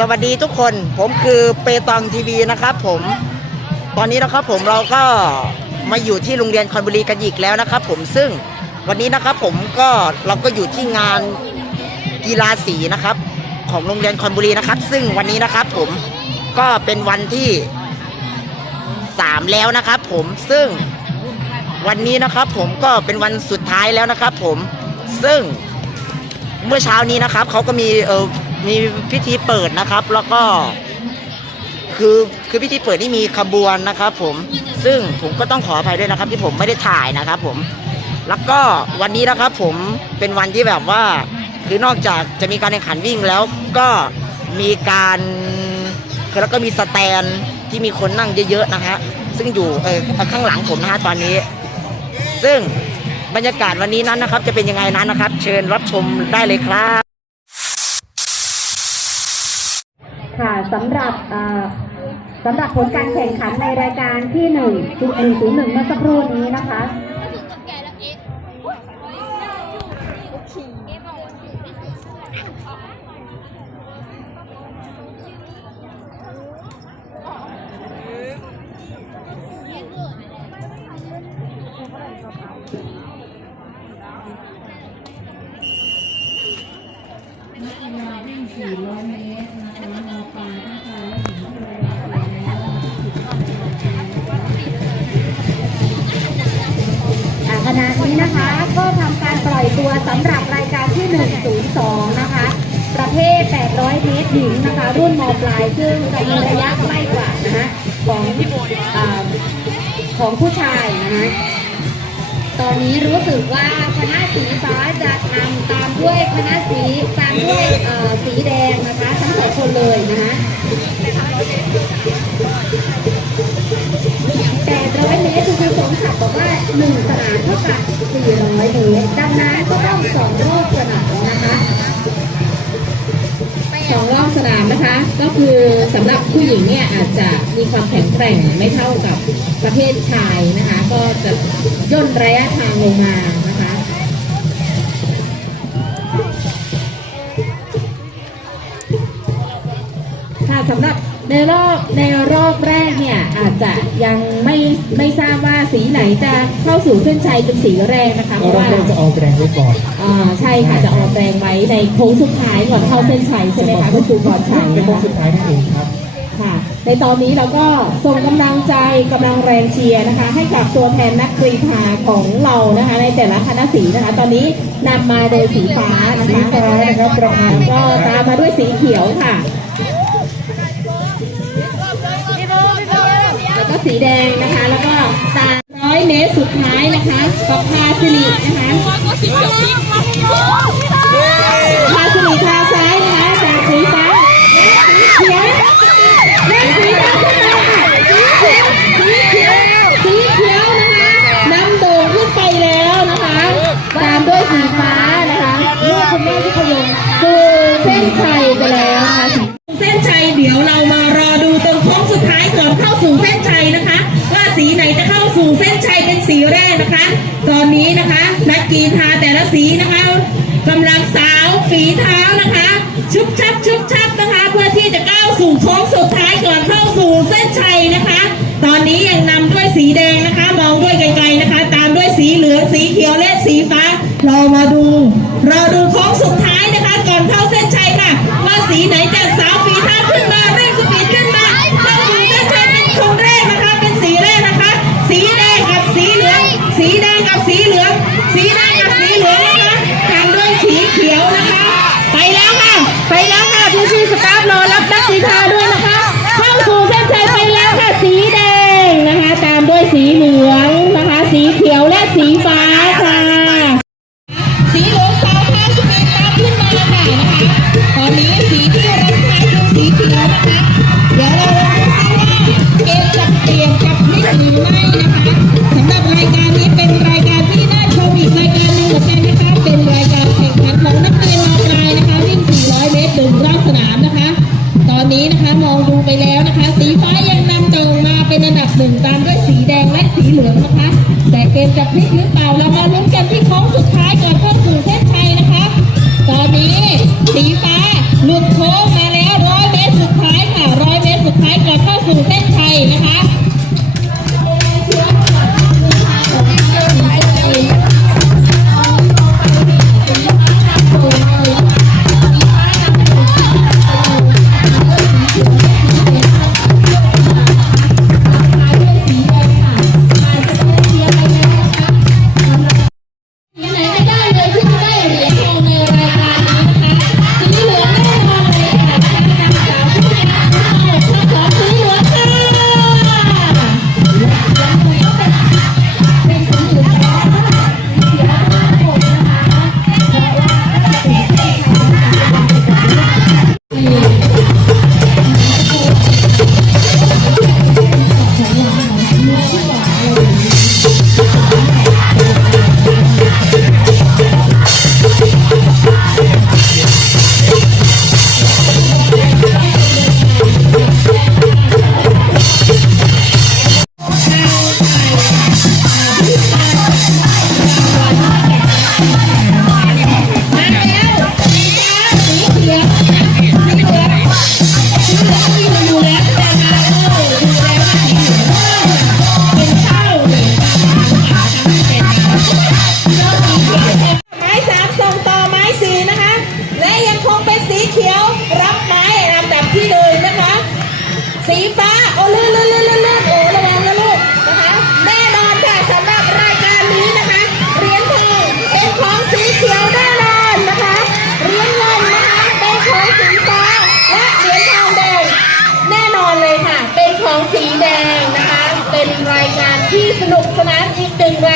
สวัสดีทุกคน ผมคือเปตองทีวีนะครับ ผม ตอนนี้นะครับผมเราก็มาอยู่ที่โรงเรียนคอนบุรีกันอีกแล้วนะครับ ผมซึ่งวันนี้นะครับผมก็เราก็อยู่ที่งานกีฬาสีนะครับ ของโรงเรียนคอนบุรีนะครับ ซึ่งวันนี้นะครับผมก็เป็นวันที่สามแล้วนะครับ ผมซึ่งวันนี้นะครับผมก็เป็นวันสุดท้ายแล้วนะครับ ผมซึ่งเมื่อเช้านี้นะครับเขาก็มีเออ มีพิธีเปิดนะครับ แล้วก็คือคือพิธีเปิดนี่มีขบวนนะครับ ผมซึ่งผมก็ต้องขออภัยด้วยนะครับ ที่ผมไม่ได้ถ่ายนะครับ ผม แล้วก็วันนี้นะครับ ผมเป็นวันที่แบบว่า คือนอกจากจะมีการแข่งขันวิ่งแล้วก็มีการคือแล้วก็มีสแตนที่มีคนนั่งเยอะๆนะฮะซึ่งอยู่เออข้างหลังผมนะฮะตอนนี้ ซึ่งบรรยากาศวันนี้นั้นนะครับ จะเป็นยังไงนั้นนะครับ เชิญรับชมได้เลยครับ ค่ะสำหรับสำหรับผลการแข่งขันในรายการที่ 1 1 0 1 เมื่อสักครู่นี้นะคะ ก็ทำการปล่อยตัวสำหรับรายการที่ 102 นะคะ ประเภท 800 เมตรหญิงนะคะ รุ่นมปลาย ซึ่งจะมีระยะใกล้กว่านะคะของอาของผู้ชายนะคะตอนนี้รู้สึกว่าคณะสีฟ้าจะทำตามด้วยคณะสีตามด้วยสีแดง นะคะ ก็คือสำหรับผู้หญิงเนี่ยอาจจะมีความแข็งแกร่งไม่เท่ากับประเภทชายนะคะ ก็จะย่นระยะทางลงมานะคะค่ะสำหรับ ในรอบในรอบแรกเนี่ยอาจจะยังไม่ไม่ทราบว่าสีไหนจะเข้าสู่เส้นชัยเป็นสีแรกนะคะเพเราราะว่าเราจะออกแรงไว้ก่อนอ่าใช่ค่ะจะออกแรงไว้ในโค้งสุดท้ายก่อนเข้าเส้นชัยใช่ไหมคะคุณครูก่อนชัยในนะโค้งคะสุดท้ายนั่นเองครับค่ะ ในตอนนี้เราก็ส่งกำลังใจกำลังแรงเชียร์นะคะ ให้กับตัวแทนนักกรีฑาของเรานะคะ ในแต่ละคณะสีนะคะ ตอนนี้นำมาโดยสีฟ้านะสีคะฟ้านะครับประธานก็ตามมาด้วยสีเขียวค่ะ สีแดงนะคะ แล้วก็ตามร้อยเมตรสุดท้ายนะคะกับพาสิรินะคะพาสิริทาซ้ายนะคะจากสีฟ้าเขียวสีฟ้าขึ้นมาค่ะสีเขียวสีเขียวนะคะนำโด่งขึ้นไปแล้วนะคะตามด้วยสีฟ้านะคะลูกคุณแม่ที่พยงสู่เส้นชัยไปแล้วนะคะเส้นชัยเดี๋ยวเรามารอดู ท้ายก่อนเข้าสู่เส้นชัยนะคะ ว่าสีไหนจะเข้าสู่เส้นชัยเป็นสีแรกนะคะ ตอนนี้นะคะ นักกีฬาแต่ละสีนะคะกำลังสาวฝีเท้านะคะ ชุบชับชุบชับนะคะ เพื่อที่จะก้าวสู่โค้งสุดท้ายก่อนเข้าสู่เส้นชัยนะคะ ตอนนี้ยังนำด้วยสีแดงนะคะ มองด้วยไกลๆนะคะ ตามด้วยสีเหลืองสีเขียวและสีฟ้าเรามาดูรอดูโค้งสุดท้ายนะคะ หลืองนะคะ แต่เกมจะพลิกหรือเปล่าเรามาลุ้นกันที่โค้งสุดท้ายก่อนเข้าสู่เส้นชัยนะคะ ตอนนี้สีฟ้าหลุดโค้งมาแล้วร้อยเมตรสุดท้ายค่ะร้อยเมตรสุดท้ายก่อนเข้าสู่เส้นชัยนะคะ สนุกสนานอีกหนึ่งวัน